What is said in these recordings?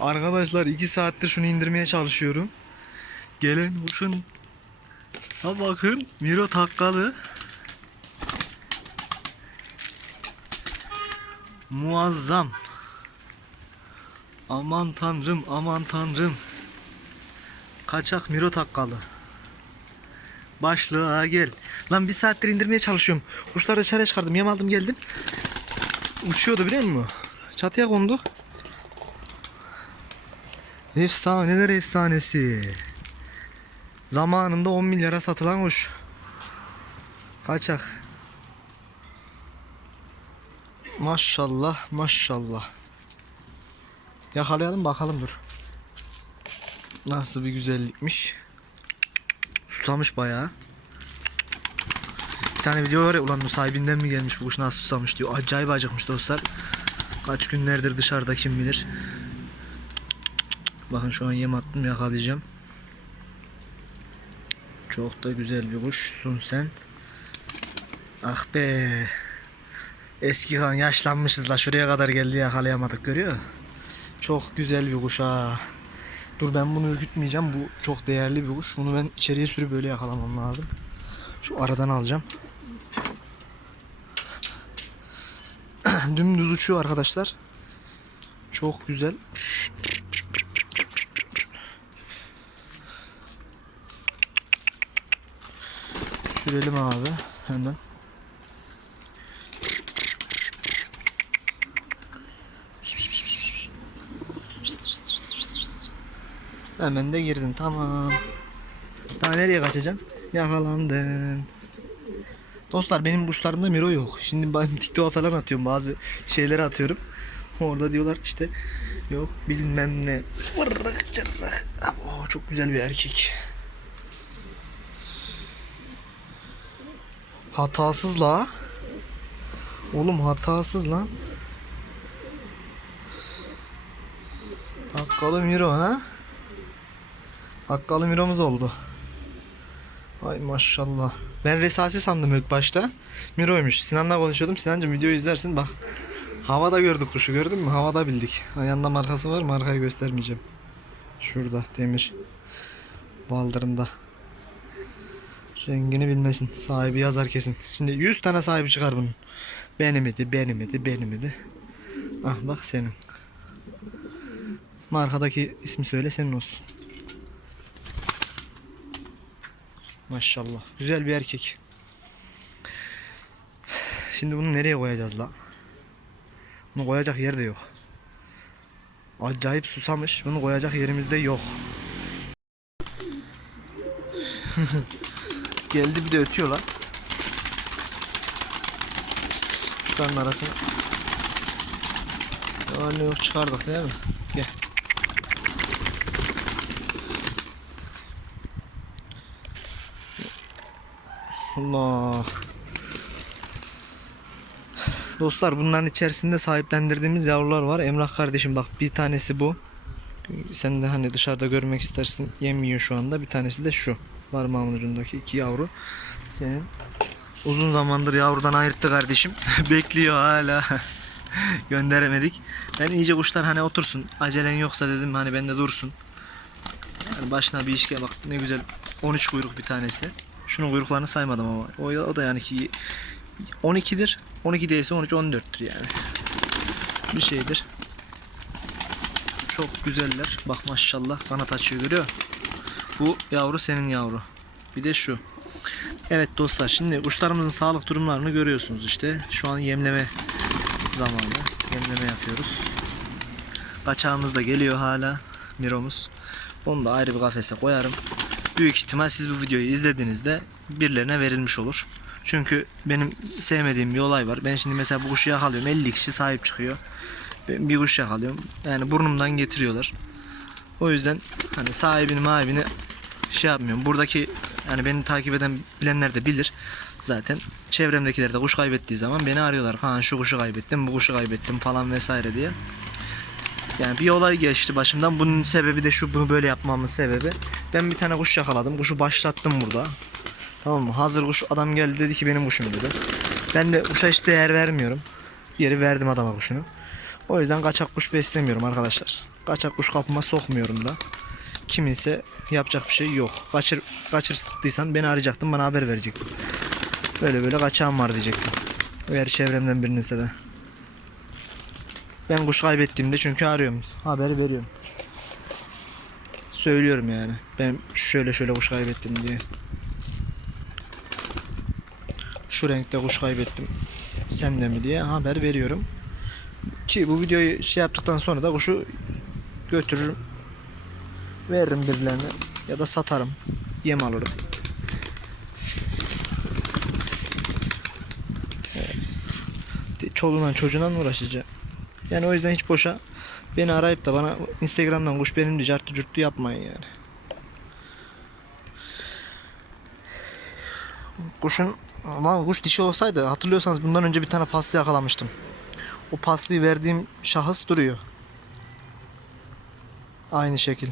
Arkadaşlar 2 saattir şunu indirmeye çalışıyorum. Gelen kuşun Ha bakın Miro takkalı. Muazzam. Aman tanrım aman tanrım. Kaçak Miro takkalı. Başlığa gel. Lan bir saattir indirmeye çalışıyorum. Kuşları dışarıya çıkardım. Yem aldım geldim. Uçuyordu biliyor musun? Çatıya kondu. Efsaneler efsanesi. Zamanında 10 milyara satılan kuş. Kaçak. Maşallah maşallah. Yakalayalım bakalım dur. Nasıl bir güzellikmiş. Susamış bayağı. Bir tane video var ya ulan sahibinden mi gelmiş bu kuş nasıl susamış diyor. Acayip acıkmış dostlar. Kaç günlerdir dışarıda kim bilir. Bakın şu an yem attım yakalayacağım. Çok da güzel bir kuşsun sen. Ah be. Eski kan yaşlanmışız la şuraya kadar geldi yakalayamadık görüyor. Çok güzel bir kuş ha. Dur ben bunu ürkütmeyeceğim. Bu çok değerli bir kuş. Bunu ben içeriye sürüp böyle yakalamam lazım. Şu aradan alacağım. Dümdüz uçuyor arkadaşlar. Çok güzel. Sürelim abi hemen. Hemen de girdin tamam. Daha nereye kaçacaksın? Yakalandın. Dostlar benim kuşlarımda miro yok. Şimdi ben TikTok'a falan atıyorum bazı şeyleri atıyorum. Orada diyorlar işte yok bilmem ne. Oo, çok güzel bir erkek. Hatasız la. Oğlum hatasız lan. Hakkalı Miro ha? Hakkalı Miro'muz oldu. Ay maşallah. Ben Resasi sandım ilk başta. Miro'ymuş. Sinan'la konuşuyordum. Sinancım videoyu izlersin bak. Havada gördük kuşu gördün mü? Havada bildik. Ayağında markası var. Markayı göstermeyeceğim. Şurada demir. Baldırında. Rengini bilmesin. Sahibi yazar kesin. Şimdi 100 tane sahibi çıkar bunun. Benim idi, benim idi, benim idi. Ah bak senin. Markadaki ismi söyle senin olsun. Maşallah. Güzel bir erkek. Şimdi bunu nereye koyacağız la? Bunu koyacak yer de yok. Acayip susamış. Bunu koyacak yerimizde yok. Geldi bir de ötüyor lan. Kuşların arasına. Ya ne yok çıkardık değil mi? Gel. Allah. Dostlar bunların içerisinde sahiplendirdiğimiz yavrular var. Emrah kardeşim bak bir tanesi bu. Sen de hani dışarıda görmek istersin. Yemiyor şu anda. Bir tanesi de şu. Parmağımın ucundaki iki yavru. Senin uzun zamandır yavrudan ayırttı kardeşim. Bekliyor hala. Gönderemedik. Ben iyice kuşlar hani otursun. Acelen yoksa dedim hani bende dursun. Yani başına bir iş gel bak ne güzel 13 kuyruk bir tanesi. Şunun kuyruklarını saymadım ama. O, o da yani ki 12'dir. 12 değilse 13 14'tür yani. Bir şeydir. Çok güzeller. Bak maşallah kanat açıyor görüyor. Bu yavru senin yavru. Bir de şu. Evet dostlar şimdi kuşlarımızın sağlık durumlarını görüyorsunuz işte. Şu an yemleme zamanı. Yemleme yapıyoruz. Kaçağımız da geliyor hala. Miromuz. Onu da ayrı bir kafese koyarım. Büyük ihtimal siz bu videoyu izlediğinizde birilerine verilmiş olur. Çünkü benim sevmediğim bir olay var. Ben şimdi mesela bu kuşu yakalıyorum. 50 kişi sahip çıkıyor. Ben bir kuş yakalıyorum. Yani burnumdan getiriyorlar. O yüzden hani sahibini mahibini şey yapmıyorum. Buradaki yani beni takip eden bilenler de bilir. Zaten çevremdekiler de kuş kaybettiği zaman beni arıyorlar. Ha şu kuşu kaybettim, bu kuşu kaybettim falan vesaire diye. Yani bir olay geçti başımdan. Bunun sebebi de şu bunu böyle yapmamın sebebi. Ben bir tane kuş yakaladım. Kuşu başlattım burada. Tamam mı? Hazır kuş adam geldi dedi ki benim kuşum dedi. Ben de kuşa hiç değer vermiyorum. Geri verdim adama kuşunu. O yüzden kaçak kuş beslemiyorum arkadaşlar. Kaçak kuş kapıma sokmuyorum da. Kiminse yapacak bir şey yok. Kaçır kaçırdıysan beni arayacaktın bana haber verecektin. Böyle böyle kaçağım var diyecektim. Eğer çevremden birinse de. Ben kuş kaybettiğimde çünkü arıyorum. Haberi veriyorum. Söylüyorum yani. Ben şöyle şöyle kuş kaybettim diye. Şu renkte kuş kaybettim. Sen de mi diye haber veriyorum. Ki bu videoyu şey yaptıktan sonra da kuşu götürürüm. Veririm birilerine ya da satarım. Yem alırım. Evet. Çoluğundan çocuğundan uğraşacağım? Yani o yüzden hiç boşa beni arayıp da bana Instagram'dan kuş benim de cartı curttu yapmayın yani. Kuşun lan kuş dişi olsaydı hatırlıyorsanız bundan önce bir tane pasta yakalamıştım. O pastayı verdiğim şahıs duruyor. Aynı şekil.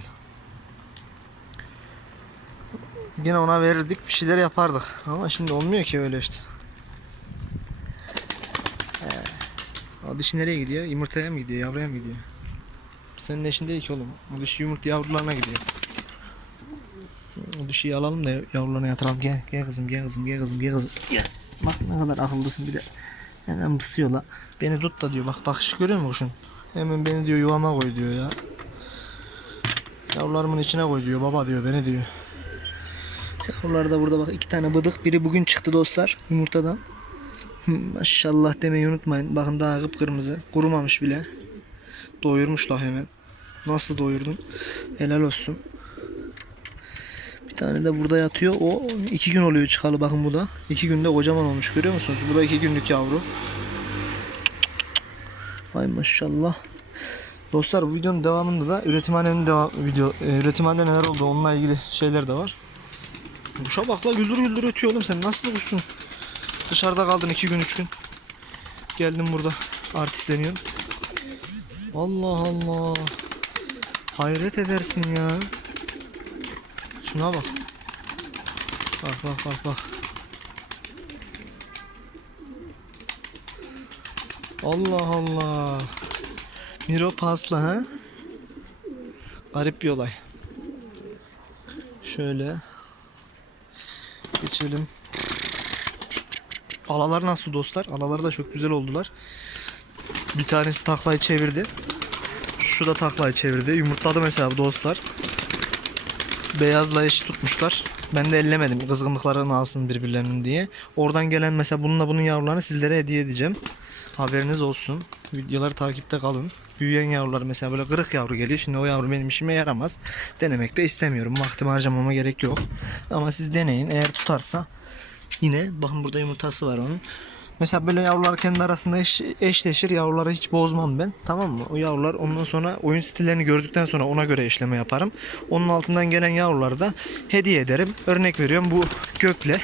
Yine ona verirdik bir şeyler yapardık. Ama şimdi olmuyor ki öyle işte. He. O dişi nereye gidiyor? Yumurtaya mı gidiyor? Yavruya mı gidiyor? Senin eşin değil ki oğlum. O dişi yumurta yavrularına gidiyor. O dişiyi alalım da yavrularına yatıralım. Gel, gel kızım, gel kızım, gel kızım, gel kızım. Gel. Bak ne kadar akıllısın bir de. Hemen pısıyor la. Beni tut da diyor. Bak bakış görüyor musun kuşun? Hemen beni diyor yuvama koy diyor ya. Yavrularımın içine koy diyor. Baba diyor beni diyor. Yavrular da burada bak iki tane bıdık. Biri bugün çıktı dostlar yumurtadan. Maşallah demeyi unutmayın. Bakın daha kıpkırmızı. Kurumamış bile. Doyurmuşlar hemen. Nasıl doyurdun? Helal olsun. Bir tane de burada yatıyor. O iki gün oluyor çıkalı. Bakın bu da. İki günde kocaman olmuş. Görüyor musunuz? Bu da iki günlük yavru. Ay maşallah. Dostlar bu videonun devamında da üretimhanenin devam video e, üretimhanede neler oldu onunla ilgili şeyler de var. Kuşa bak la güldür güldür ötüyor oğlum sen nasıl bir kuşsun? Dışarıda kaldın iki gün üç gün. Geldim burada artistleniyorsun. Allah Allah. Hayret edersin ya. Şuna bak. Bak bak bak bak. Allah Allah. Miro pasla ha? Garip bir olay. Şöyle. Geçelim. Alalar nasıl dostlar? Alalar da çok güzel oldular. Bir tanesi taklayı çevirdi. Şu da taklayı çevirdi. Yumurtladı mesela dostlar. Beyazla eşit tutmuşlar. Ben de ellemedim kızgınlıklarını alsın birbirlerinin diye. Oradan gelen mesela bununla bunun yavrularını sizlere hediye edeceğim. Haberiniz olsun. Videoları takipte kalın. Büyüyen yavrular mesela böyle kırık yavru geliyor. Şimdi o yavru benim işime yaramaz. Denemek de istemiyorum. Vaktimi harcamama gerek yok. Ama siz deneyin. Eğer tutarsa yine bakın burada yumurtası var onun. Mesela böyle yavrular kendi arasında eş, eşleşir. Yavruları hiç bozmam ben. Tamam mı? O yavrular ondan sonra oyun stillerini gördükten sonra ona göre eşleme yaparım. Onun altından gelen yavruları da hediye ederim. Örnek veriyorum bu gökle.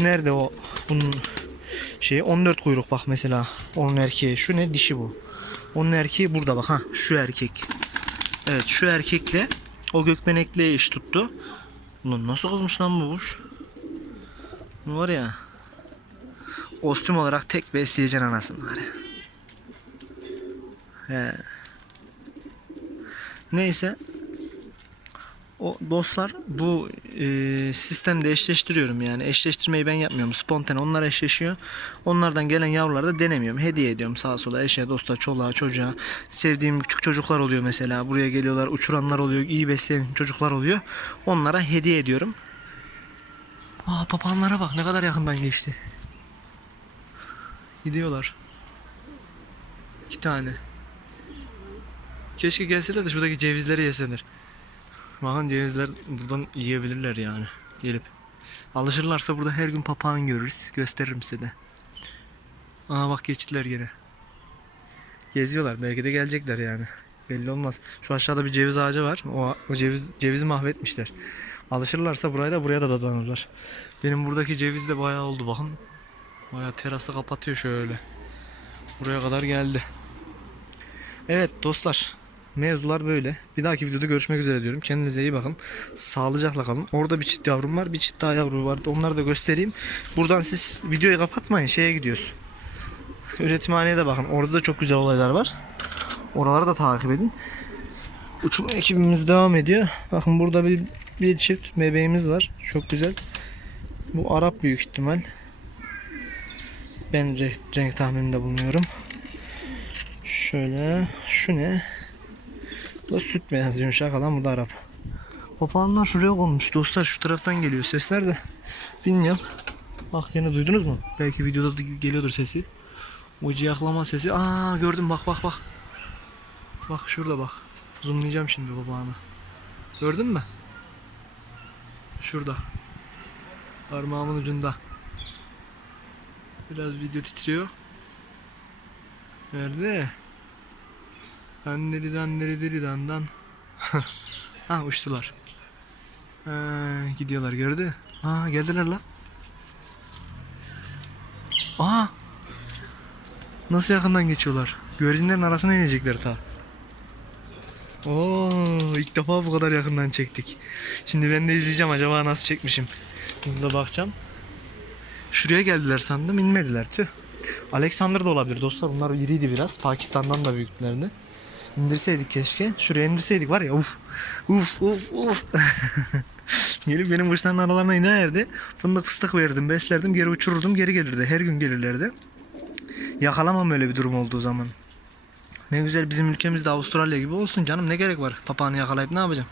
Nerede o bunun şeyi 14 kuyruk bak mesela onun erkeği. Şu ne dişi bu. Onun erkeği burada bak ha şu erkek. Evet şu erkekle o gökbenekle eş tuttu. Ulan nasıl kızmış lan bu kuş? Bu var ya kostüm olarak tek besleyeceksin anasını var ya. He. Neyse o dostlar bu e, sistemde eşleştiriyorum yani. Eşleştirmeyi ben yapmıyorum. Spontane onlar eşleşiyor. Onlardan gelen yavruları da denemiyorum. Hediye ediyorum sağa sola. Eşe dosta çoluğa çocuğa. Sevdiğim küçük çocuklar oluyor mesela. Buraya geliyorlar uçuranlar oluyor iyi besleyen çocuklar oluyor. Onlara hediye ediyorum. Aa papağanlara bak ne kadar yakından geçti. Gidiyorlar. İki tane. Keşke gelseler de şuradaki cevizleri yeseler Bakın cevizler buradan yiyebilirler yani gelip. Alışırlarsa burada her gün papağan görürüz. Gösteririm size de. Aa bak geçtiler gene. Geziyorlar. Belki de gelecekler yani. Belli olmaz. Şu aşağıda bir ceviz ağacı var. O, o ceviz cevizi mahvetmişler. Alışırlarsa buraya da buraya da dadanırlar. Benim buradaki ceviz de bayağı oldu bakın. Bayağı terası kapatıyor şöyle. Buraya kadar geldi. Evet dostlar. Mevzular böyle. Bir dahaki videoda görüşmek üzere diyorum. Kendinize iyi bakın. Sağlıcakla kalın. Orada bir çift yavrum var. Bir çift daha yavru var. Onları da göstereyim. Buradan siz videoyu kapatmayın. Şeye gidiyoruz. Üretimhaneye de bakın. Orada da çok güzel olaylar var. Oraları da takip edin. Uçum ekibimiz devam ediyor. Bakın burada bir, bir çift bebeğimiz var. Çok güzel. Bu Arap büyük ihtimal. Ben renk, renk tahmininde bulunuyorum. Şöyle. Şu ne? Bu da süt beyaz yumuşak alan bu da Arap. Papağanlar şuraya konmuş. Dostlar şu taraftan geliyor sesler de. Bilmiyorum. Bak yine duydunuz mu? Belki videoda da geliyordur sesi. O ciyaklama sesi. Aa gördüm bak bak bak. Bak şurada bak. Zoomlayacağım şimdi papağanı. Gördün mü? Şurada. Parmağımın ucunda. Biraz video titriyor. Nerede? Anneli danleri diri dandan. ha uçtular. Ha, gidiyorlar gördü. Ha geldiler la. Aa. Nasıl yakından geçiyorlar? Güvercinlerin arasına inecekler ta. Oo, ilk defa bu kadar yakından çektik. Şimdi ben de izleyeceğim acaba nasıl çekmişim. Burada bakacağım. Şuraya geldiler sandım inmediler tüh. Alexander da olabilir dostlar. Bunlar iriydi biraz. Pakistan'dan da büyüklerdi. İndirseydik keşke. Şuraya indirseydik var ya uf. Uf uf uf. Gelip benim kuşların aralarına inerdi. Fındık fıstık verirdim, beslerdim, geri uçururdum, geri gelirdi. Her gün gelirlerdi. Yakalamam öyle bir durum olduğu zaman. Ne güzel bizim ülkemizde Avustralya gibi olsun canım ne gerek var papağanı yakalayıp ne yapacağım?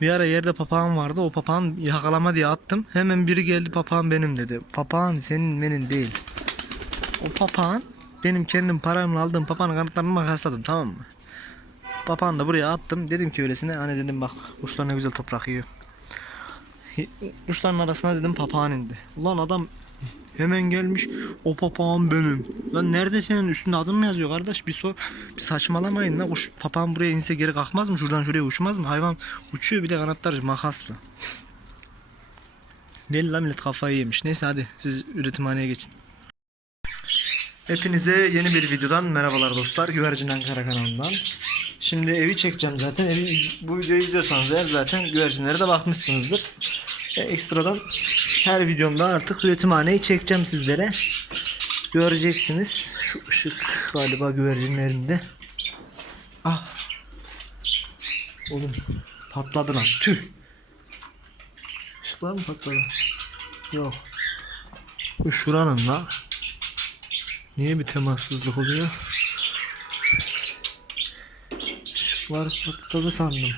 Bir ara yerde papağan vardı o papağan yakalama diye attım. Hemen biri geldi papağan benim dedi. Papağan senin benim değil. O papağan benim kendim paramla aldığım papağanın kanatlarını makasladım tamam mı? Papağanı da buraya attım. Dedim ki öylesine hani dedim bak kuşlar ne güzel toprak yiyor. Kuşların arasına dedim papağan indi. Ulan adam Hemen gelmiş o papağan benim. Lan nerede senin üstünde adın mı yazıyor kardeş? Bir sor. Bir saçmalamayın la. Kuş papağan buraya inse geri kalkmaz mı? Şuradan şuraya uçmaz mı? Hayvan uçuyor bir de kanatları makaslı. Deli la millet kafayı yemiş. Neyse hadi siz üretimhaneye geçin. Hepinize yeni bir videodan merhabalar dostlar. Güvercin Ankara kanalından. Şimdi evi çekeceğim zaten. Evi, bu videoyu izliyorsanız eğer zaten güvercinlere de bakmışsınızdır. E, ekstradan her videomda artık üretimhaneyi çekeceğim sizlere. Göreceksiniz. Şu ışık galiba güvercinlerinde. Ah. Oğlum patladı lan. Tüh. Işıklar mı patladı? Yok. Bu şuranın la. Niye bir temassızlık oluyor? Işıklar patladı sandım.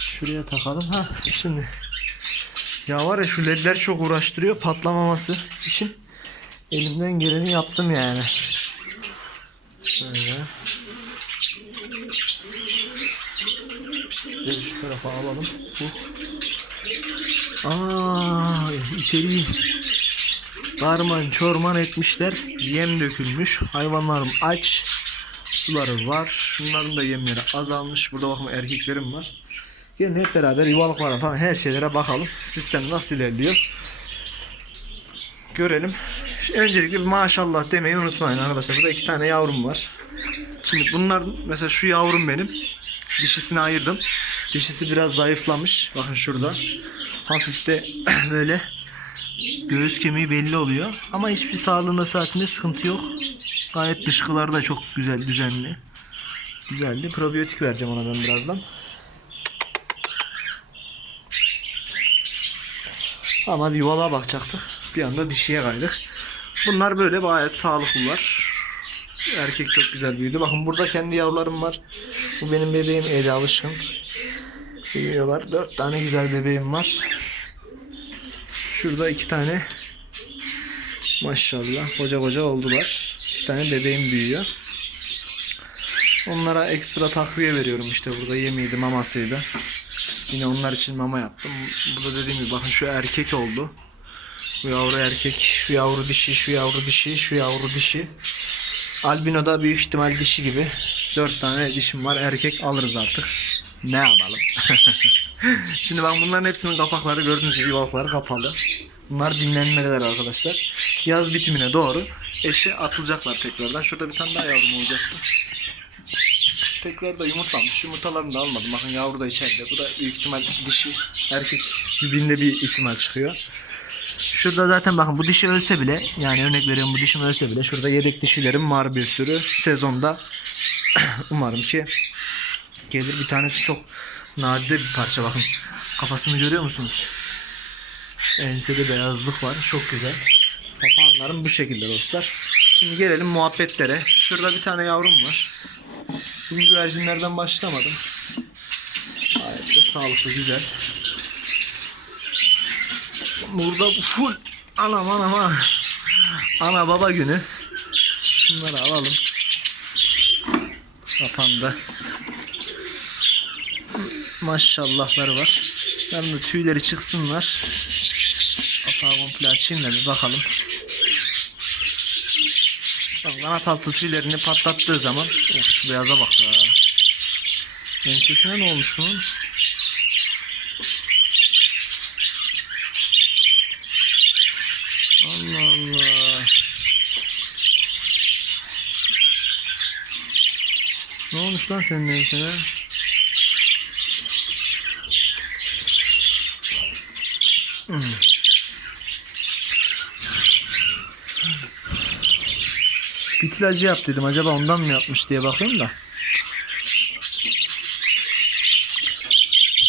Şuraya takalım. Ha şimdi. Ya var ya şu ledler çok uğraştırıyor patlamaması için. Elimden geleni yaptım yani. Şöyle. Pislikleri şu tarafa alalım. Bu. Aa, içeriği Karman çorman etmişler. Yem dökülmüş. Hayvanlarım aç. Suları var. Şunların da yemleri azalmış. Burada bakın erkeklerim var. Gelin hep beraber yuvalıklara falan her şeylere bakalım. Sistem nasıl ilerliyor. Görelim. Öncelikle maşallah demeyi unutmayın arkadaşlar. Burada iki tane yavrum var. Şimdi bunlar mesela şu yavrum benim. Dişisini ayırdım. Dişisi biraz zayıflamış. Bakın şurada. Hafif de böyle göğüs kemiği belli oluyor. Ama hiçbir sağlığında saatinde sıkıntı yok. Gayet dışkıları da çok güzel, düzenli. Güzeldi. Probiyotik vereceğim ona ben birazdan. Ama yuvalığa bakacaktık. Bir anda dişiye kaydık. Bunlar böyle gayet sağlıklılar. Erkek çok güzel büyüdü. Bakın burada kendi yavrularım var. Bu benim bebeğim Eli Alışkın. Büyüyorlar. Dört tane güzel bebeğim var. Şurada iki tane maşallah koca koca oldular. İki tane bebeğim büyüyor. Onlara ekstra takviye veriyorum işte burada yemiydi mamasıydı. Yine onlar için mama yaptım. Burada dediğim gibi bakın şu erkek oldu. Bu yavru erkek, şu yavru dişi, şu yavru dişi, şu yavru dişi. Albino da büyük ihtimal dişi gibi. Dört tane dişim var. Erkek alırız artık. Ne yapalım? Şimdi ben bunların hepsinin kapakları gördüğünüz gibi yuvalıkları kapalı. Bunlar dinlenmedeler arkadaşlar. Yaz bitimine doğru eşe atılacaklar tekrardan. Şurada bir tane daha yavrum olacaktı. Tekrar da yumurtlamış. Yumurtalarını da almadım. Bakın yavru da içeride. Bu da büyük ihtimal dişi. Erkek birbirinde bir ihtimal çıkıyor. Şurada zaten bakın bu dişi ölse bile yani örnek veriyorum bu dişim ölse bile şurada yedek dişilerim var bir sürü. Sezonda Umarım ki gelir. Bir tanesi çok nadide bir parça bakın. Kafasını görüyor musunuz? Ensede beyazlık var. Çok güzel. Papağanlarım bu şekilde dostlar. Şimdi gelelim muhabbetlere. Şurada bir tane yavrum var. Şimdi güvercinlerden başlamadım. Gayet de sağlıklı, güzel. Burada full anam anam anam. Ana baba günü. Şunları alalım. Kapandı. Maşallahları var. Yarın da tüyleri çıksınlar. Kapağı komple açayım da bir bakalım. Bak, Kanat altı tüylerini patlattığı zaman of, şu beyaza bak ya. Ensesine ne olmuş bunun? Allah Allah. Ne olmuş lan senin ensene? Bitilacı yap dedim. Acaba ondan mı yapmış diye bakıyorum da.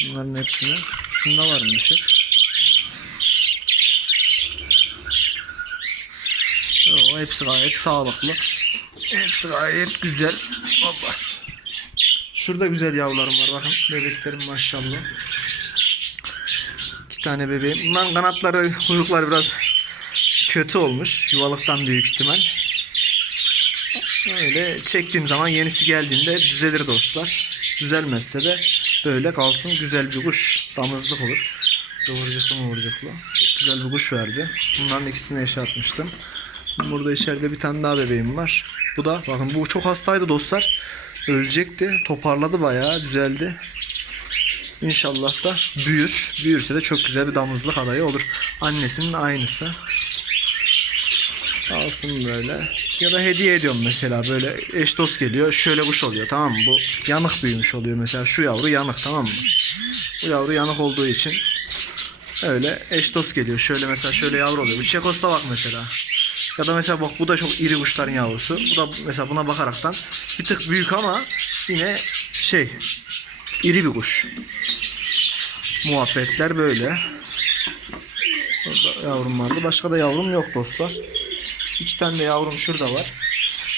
Bunların hepsine. Şunda var mı bir hepsi gayet sağlıklı. Hepsi gayet güzel. Hoppas. Şurada güzel yavrularım var bakın. Bebeklerim maşallah. Tane bebeğim. Bunların kanatları, kuyrukları biraz kötü olmuş. Yuvalıktan büyük ihtimal. Öyle çektiğim zaman yenisi geldiğinde düzelir dostlar. Düzelmezse de böyle kalsın. Güzel bir kuş. Damızlık olur. Doğrucuklu muvurcuklu. Çok güzel bir kuş verdi. Bunların ikisini eşe atmıştım. Burada içeride bir tane daha bebeğim var. Bu da bakın bu çok hastaydı dostlar. Ölecekti. Toparladı bayağı. Düzeldi. İnşallah da büyür. Büyürse de çok güzel bir damızlık adayı olur. Annesinin aynısı. Alsın böyle. Ya da hediye ediyorum mesela böyle eş dost geliyor şöyle kuş oluyor tamam mı? Bu yanık büyümüş oluyor mesela şu yavru yanık tamam mı? Bu yavru yanık olduğu için öyle eş dost geliyor. Şöyle mesela şöyle yavru oluyor. Bu Çekos'ta bak mesela. Ya da mesela bak bu da çok iri kuşların yavrusu. Bu da mesela buna bakaraktan bir tık büyük ama yine şey iri bir kuş. Muhabbetler böyle. Burada yavrum vardı. Başka da yavrum yok dostlar. İki tane de yavrum şurada var.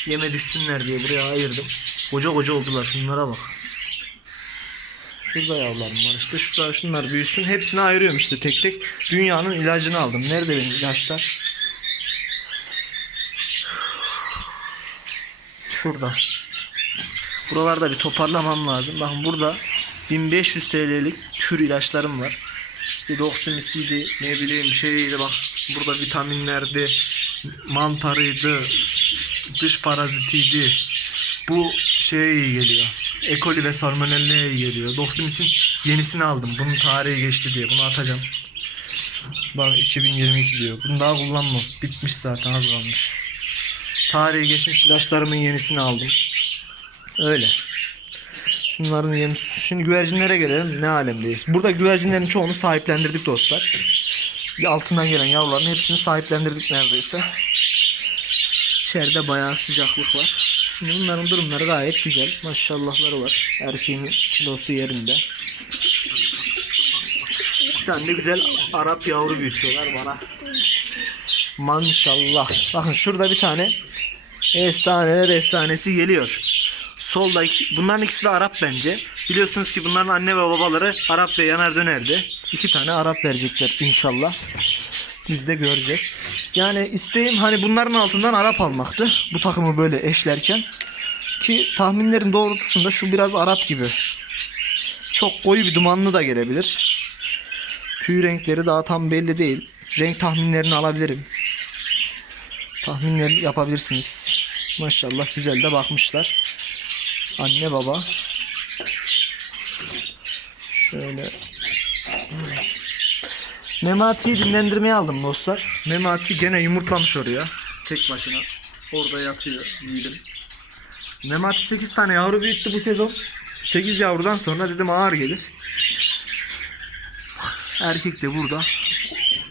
Yeme düşsünler diye buraya ayırdım. Koca koca oldular. Şunlara bak. Şurada yavrularım var işte. Şurada şunlar büyüsün. Hepsini ayırıyorum işte tek tek. Dünyanın ilacını aldım. Nerede benim ilaçlar? Şurada. Buralarda bir toparlamam lazım. Bakın burada 1500 TL'lik kür ilaçlarım var. İşte doksimisiydi, ne bileyim şeydi bak burada vitaminlerdi, mantarıydı, dış parazitiydi. Bu şeye iyi geliyor. E. coli ve salmonella'ya iyi geliyor. Doksimisin yenisini aldım. Bunun tarihi geçti diye. Bunu atacağım. Bak 2022 diyor. Bunu daha kullanmam. Bitmiş zaten az kalmış. Tarihi geçmiş ilaçlarımın yenisini aldım. Öyle. Bunların yemi şimdi güvercinlere gelelim. Ne alemdeyiz. Burada güvercinlerin çoğunu sahiplendirdik dostlar. Altından gelen yavruların hepsini sahiplendirdik neredeyse. İçeride bayağı sıcaklık var. Şimdi bunların durumları gayet güzel. Maşallahları var. Erkeğin kilosu yerinde. İki tane de güzel Arap yavru büyütüyorlar bana. Maşallah. Bakın şurada bir tane efsaneler efsanesi geliyor. Solda iki- bunların ikisi de Arap bence. Biliyorsunuz ki bunların anne ve babaları Arap ve yanar dönerdi. İki tane Arap verecekler inşallah. Biz de göreceğiz. Yani isteğim hani bunların altından Arap almaktı. Bu takımı böyle eşlerken. Ki tahminlerin doğrultusunda şu biraz Arap gibi. Çok koyu bir dumanlı da gelebilir. Tüy renkleri daha tam belli değil. Renk tahminlerini alabilirim. Tahminler yapabilirsiniz. Maşallah güzel de bakmışlar. Anne baba. Şöyle. Memati'yi dinlendirmeye aldım dostlar. Memati gene yumurtlamış oraya. Tek başına. Orada yatıyor yiğidim. Memati 8 tane yavru büyüttü bu sezon. 8 yavrudan sonra dedim ağır gelir. Erkek de burada.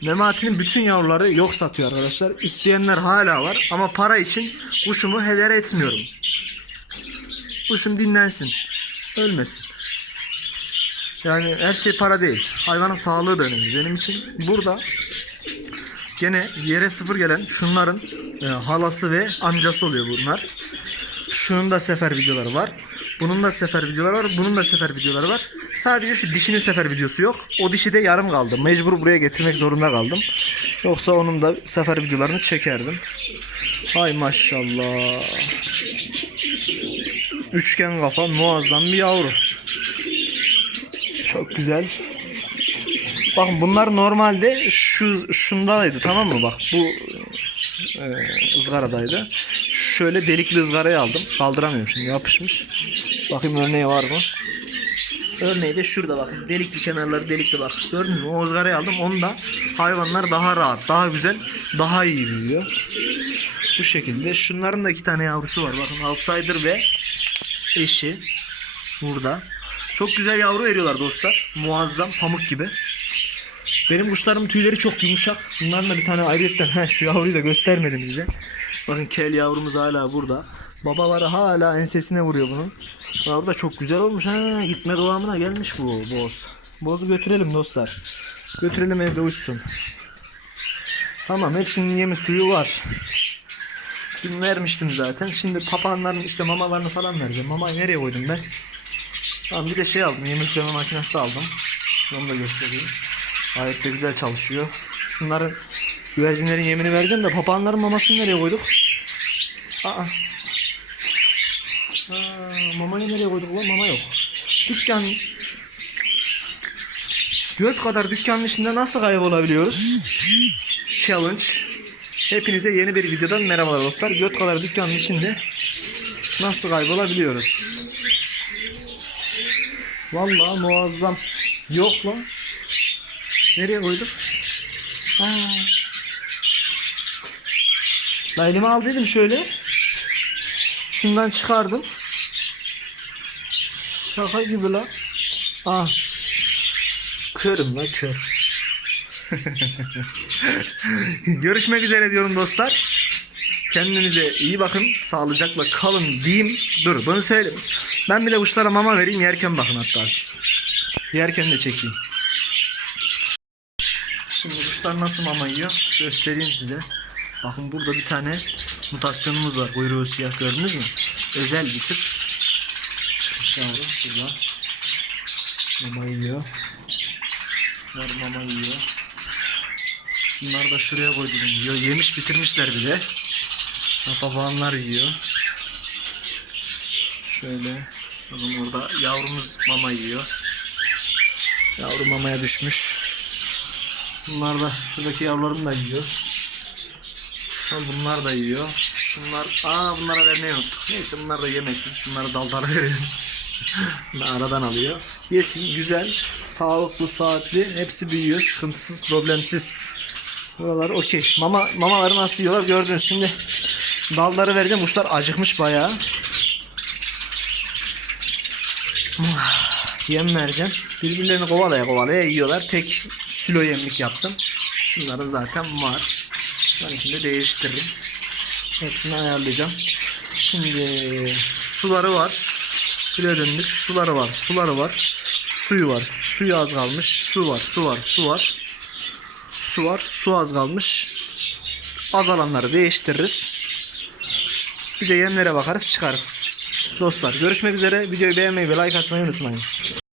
Memati'nin bütün yavruları yok satıyor arkadaşlar. İsteyenler hala var ama para için kuşumu heder etmiyorum. Kuşum dinlensin. Ölmesin. Yani her şey para değil. Hayvanın sağlığı da önemli. Benim için burada gene yere sıfır gelen şunların e, halası ve amcası oluyor bunlar. Şunun da sefer videoları var. Bunun da sefer videoları var. Bunun da sefer videoları var. Sadece şu dişinin sefer videosu yok. O dişi de yarım kaldı. Mecbur buraya getirmek zorunda kaldım. Yoksa onun da sefer videolarını çekerdim. Hay maşallah. Üçgen kafa muazzam bir yavru. Çok güzel. Bakın bunlar normalde şu şundaydı tamam mı bak bu e, ızgaradaydı. Şöyle delikli ızgarayı aldım. Kaldıramıyorum şimdi yapışmış. Bakayım örneği var mı? Örneği de şurada bakın. Delikli kenarları delikli bak. Gördünüz mü? O ızgarayı aldım. Onda hayvanlar daha rahat, daha güzel, daha iyi büyüyor. Bu şekilde. Şunların da iki tane yavrusu var. Bakın outsider ve eşi burada. Çok güzel yavru veriyorlar dostlar. Muazzam pamuk gibi. Benim kuşlarımın tüyleri çok yumuşak. Bunların da bir tane ayrıyetten şu yavruyu da göstermedim size. Bakın kel yavrumuz hala burada. Babaları hala ensesine vuruyor bunun. Yavru da çok güzel olmuş ha. Gitme kıvamına gelmiş bu boz. Bozu götürelim dostlar. Götürelim evde uçsun. Tamam hepsinin yemi suyu var. Dün vermiştim zaten. Şimdi papağanların işte mamalarını falan vereceğim. Mamayı nereye koydum ben? Tamam bir de şey aldım. Yemek yükleme makinesi aldım. Onu da göstereyim. Gayet de güzel çalışıyor. Şunların güvercinlerin yemini vereceğim de papağanların mamasını nereye koyduk? Aa. Aa, mamayı nereye koyduk lan? Mama yok. Dükkan Göt kadar dükkanın içinde nasıl kaybolabiliyoruz? Challenge. Hepinize yeni bir videodan merhabalar dostlar. Göt kadar dükkanın içinde nasıl kaybolabiliyoruz? Vallahi muazzam. Yok lan. Nereye koyduk? Ha. La elime dedim şöyle. Şundan çıkardım. Şaka gibi la. Ah. Körüm la kör. Görüşmek üzere diyorum dostlar. Kendinize iyi bakın. Sağlıcakla kalın diyeyim. Dur bunu söyleyeyim. Ben bir de kuşlara mama vereyim. Yerken bakın hatta siz. Yerken de çekeyim. Şimdi kuşlar nasıl mama yiyor göstereyim size. Bakın burada bir tane mutasyonumuz var. Kuyruğu siyah gördünüz mü? Özel bir tip. Yavrum şurada. Mama yiyor. Bunlar mama yiyor. Bunları da şuraya koydum yiyor. Yemiş bitirmişler bile. Papağanlar yiyor. Şöyle. Bakın orada yavrumuz mama yiyor. Yavru mamaya düşmüş. Bunlar da şuradaki yavrularım da yiyor. Bunlar da yiyor. Bunlar aa bunlara vermeyi unuttuk. Neyse bunlar da yemesin. Bunları daldara verelim. Aradan alıyor. Yesin güzel, sağlıklı, saatli. Hepsi büyüyor. Sıkıntısız, problemsiz. Buralar okey. Mama mamaları nasıl yiyorlar gördünüz. Şimdi dalları vereceğim. Uçlar acıkmış bayağı. Yem vereceğim. Birbirlerini kovalaya kovalaya yiyorlar. Tek silo yemlik yaptım. Şunları zaten var. Ben şimdi değiştiririm. Hepsini ayarlayacağım. Şimdi suları var. Şuraya döndük. Suları var. Suları var. Suyu var. Suyu az kalmış. Su var. Su var. Su var. Su var. Su az kalmış. Azalanları değiştiririz. Bir de yemlere bakarız çıkarız. Dostlar görüşmek üzere. Videoyu beğenmeyi ve like atmayı unutmayın.